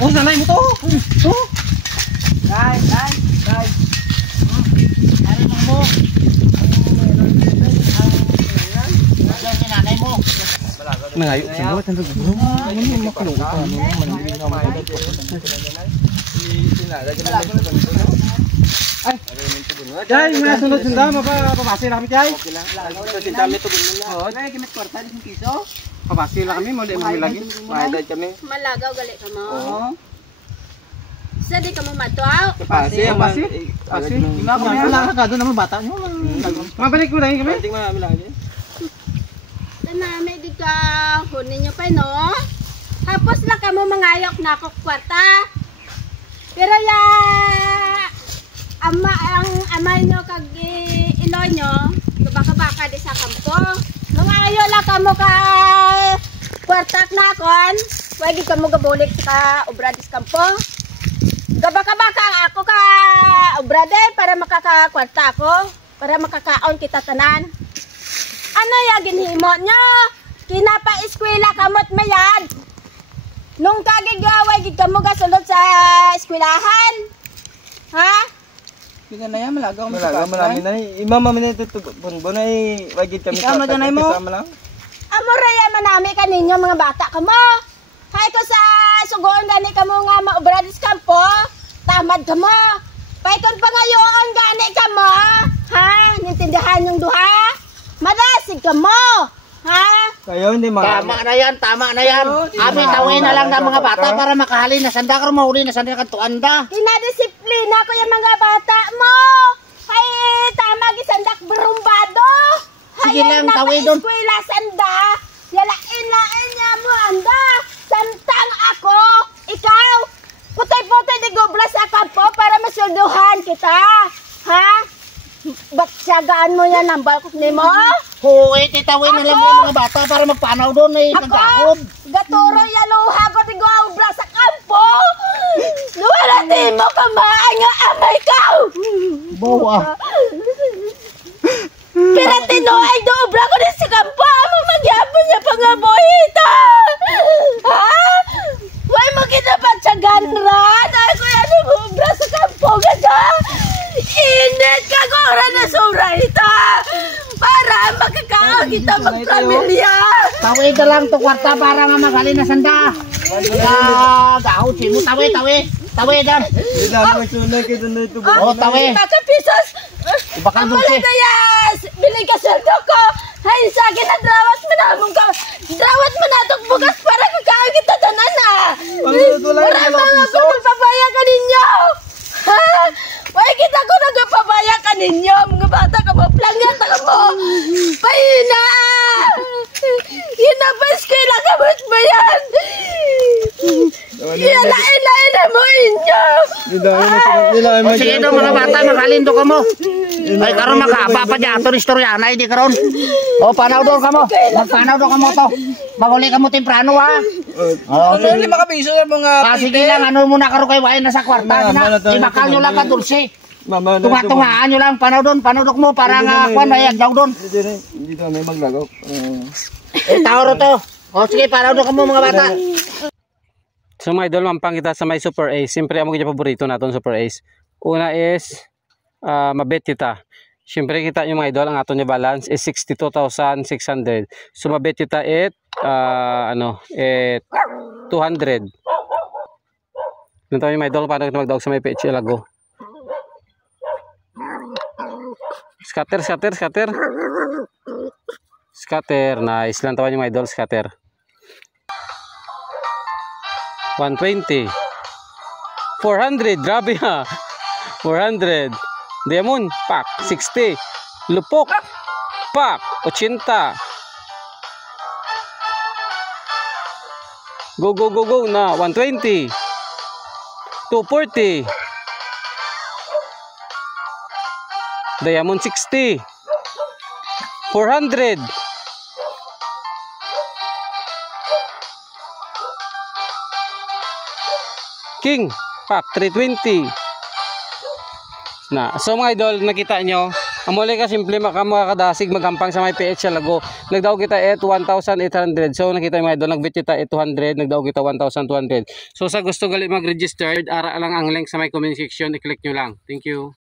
Oh, sanay mo to. Oh. Guys. Ano mo? Ang sinanay mo. Nangayo sa lawat ang gulo. Ano makaluto ano Ay. Jay, mga sunod sunda mapapasi na kami Jay. Okay lang. Kasi kami tubig muna. Oo, Jay, gimit kwarta 10 piso. Papasi lang kami, muli mo lagi. Mahidad kami. Malagaw gali ka mo. Oo. Sa di ka mo matuaw. Pasi. Wala ka doon naman bata nyo. Mabalik mo lang kami. Tingnan mo namin lagi. Tanami di ka hunin nyo pa no. Tapos lang ka mo mangayok na ako kwarta. Pero ya ang amay nyo kag ilo nyo, baka di sa kampo. Mangayo lang ka mo ka kwarta na kon. Pwede ka mo gabulik sa obra di sa kampo. Gabaka ako ka obra de para makakakwarta ako. Para makakaon kita tanan. Ano ya ginhimo nyo? Kinapa-eskwela kamot mayad. Nung kagigaway gid kamo gasulod sa eskwelahan. Ha? Bigan na yan, malagaw mo sa marami na imama man ito bunbon ay wagid kami sa kasama lang. Amoraya manami kaninyo mga bata kamo. Hay ko sa sugoon gani kamo nga maobra dis kampo. Tamad kamo. Pay kon pangayoon gani kamo. Ha? Nintindihan yung duha? Madasig kamo. Ha? Kayo hindi Tama na yan. Amin tawin na lang ng mga bata para makahali na sanda ka mahuli na sanda ka tuanda. Dinadisiplina ko yung mga bata mo. Ay, tama gisandak berumbado. Sige lang, tawid doon. Eskwela sanda. Yalain niya mo anda. Samtang ako, ikaw, putay-putay di gobla sa kampo para masulduhan kita. Ha? Ba't siyagaan mo yan ang balkok ni mo? Huwi, titawin na lang ng mga bata para magpanaw doon eh. Ako, gaturo yaluha ko di gobla sa kampo. Wala di mo kamaan nga amay ka. Bawa. Pero tinuay dobra ko din sa kampo. Amo magyapon niya pangabuhita. Ha? Why mo kita pa tiyagan ran? Ay ko yan dobra sa kampo ganda. Init ka gora na sobrahita. Para makakaon kita magpamilya. Tawid na lang to kwarta para nga maghali na sanda. Gahot si mo. Tawid dan. Oh, tawid. 5 pesos. Bakal wala dulce. na yas. Bili ka sweldo ko. Hay sa akin na drawat mo na mong ka. Drawat mo na itong bugas para kakaon kita tanan na. Para mga ko nagpapaya ka ninyo. Ha? Why kita ko nagpapaya ka ninyo. Mga bata ka mo. Plangata ka mo. Pahina. Hinapaskwela ka mo't ba yan? Yalain na mo inyo. Sige daw mga bata, makalindo ka mo. Ay karon makapa pa dyan. Ito istorya na, hindi karon. O, panaw doon ka mo. Magpanaw doon ka mo to. Maguli ka mo temprano ha. Ano 5 piso sa mga sige lang, ano muna karon kayo, wain na sa kwarta. Ibakal nyo lang ka dulce. Tunga-tungaan nyo lang, panaw doon mo. Para nga, kwan, ay agdaw doon. Dito may maglagaw. Tauro to. O sige, panaw doon ka mo mga bata. So mga idol, mampang kita sa may Super Ace. Siyempre, amo kita paborito natin Super Ace. Una is, mabet kita. Siyempre, kita yung mga idol, ang ato niya balance is 62,600. So, mabet kita at, 200. Ganito yung mga idol, paano kita magdawag sa may PH Lago. Scatter. Nice lang tawan yung mga idol, scatter. 120 400, grabe ha. 400 diamond, pak 60 lupok, pak 80 go na 120 240 diamond 60 400 king, pak 320 na. So mga idol, nakita nyo Amuli ka simple mga kadasig magampang sa may PH sa Lago. Nagdaog kita 1,800. So nakita yung mga idol, nagbit kita 200, nagdaog kita 1,200. So sa gusto gali mag-register, ara lang ang link sa may comment section, i-click nyo lang. Thank you.